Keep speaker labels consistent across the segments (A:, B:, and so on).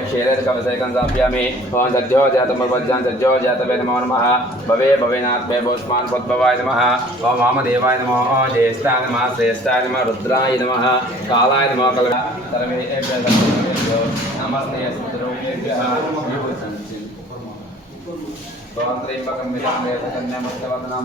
A: क्षेदकवसैकं स्थापयामि ॐ सज्जो जातमर्वज्जान् सज्जो जातवे नमो नमः भवे भवेनात्मे भोष्मान् पद्भवाय नमः ॐ वामदेवाय नमः ज्येष्ठाय नमः श्रेष्ठाय नमः रुद्राय नमः कालाय नमः कल नमस्ते विरामयतकन्यामस्तवदनं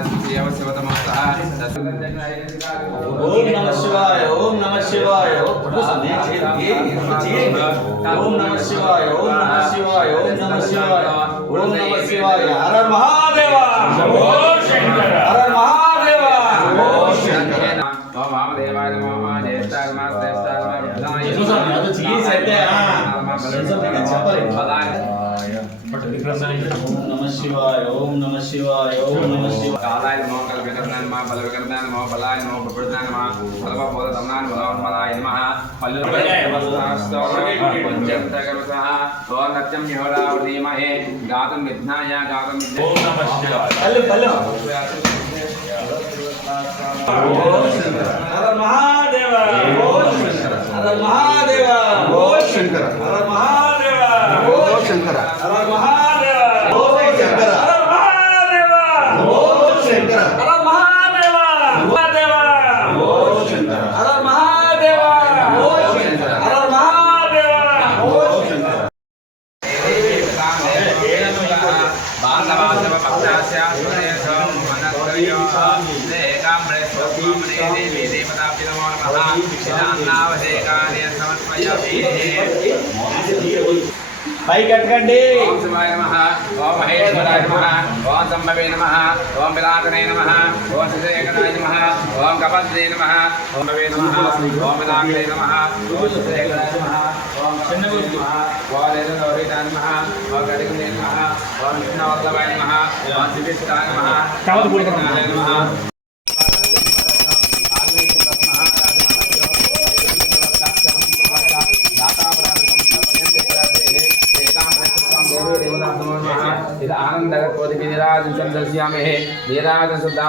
A: శివ శివతమస
B: ఓం నమ శివాయ ఓం నమ శివాయ ఓం నమ శివాయ ఓం నమ శివాయ ఓం నమ శివాయ ఓం నమ శివాయ హర మహాదేవ హర మహాదేవ
A: ఓం నమ
B: శివాయ
A: కాలాయ నమో కల్పికర్ణాయ నమః బలవికర్ణాయ నమః బలాయ నమః ప్రబుద్ధాయ నమః సర్వబోధతమ్నాయ బలవన్మలాయ నమః పల్లు పంచంతకరుసః ఓం నత్యం యోరావృతీమహే గాతుం విఘ్నాయ గాతుం
C: ఓం నమః శివాయ.
B: పల్లె పల్లె. హర మహాదేవ హర మహాదేవ
D: ఓ శంకర
B: హర మహాదేవ
D: ఓ శంకర
B: హర మహాదేవ
D: ఓ శంకర
B: హర మహాదేవ
D: ఓ శంకర
B: హర మహాదేవ మహాదేవ
D: ఓ శంకర
B: హర మహాదేవ
D: ఓ శంకర
B: హర మహాదేవ
D: ఓ శంకర
A: బాంధవాసవ భక్తాస్య స్వదేశం మనస్కర్యోః దేకామ్రే స్వస్వామనే నమః ఇదాన్నావధేకార్య సమర్పయామి
B: పై కట్టకండి
A: ఓం శివాయ నమః ఓం మహేశ్వరాయ నమః ఓం సంభవే నమః ఓం విలాసనే నమః ఓం శ్రీశేఖరాయ నమః ఓం కపద్దే నమః ఓం భవే నమః ఓం విలాసనే నమః ఓం శ్రీశేఖరాయ నమః ఓం కపద్దే నమః ఓం వేదగౌరీతాయ నమః ఓం గరికనే నమః ఓం విష్ణువల్లభాయ నమః ఓం శివిష్టాయ నమః आनन्दः कोऽपि निराजं सन्दस्यामहे निराजं सदा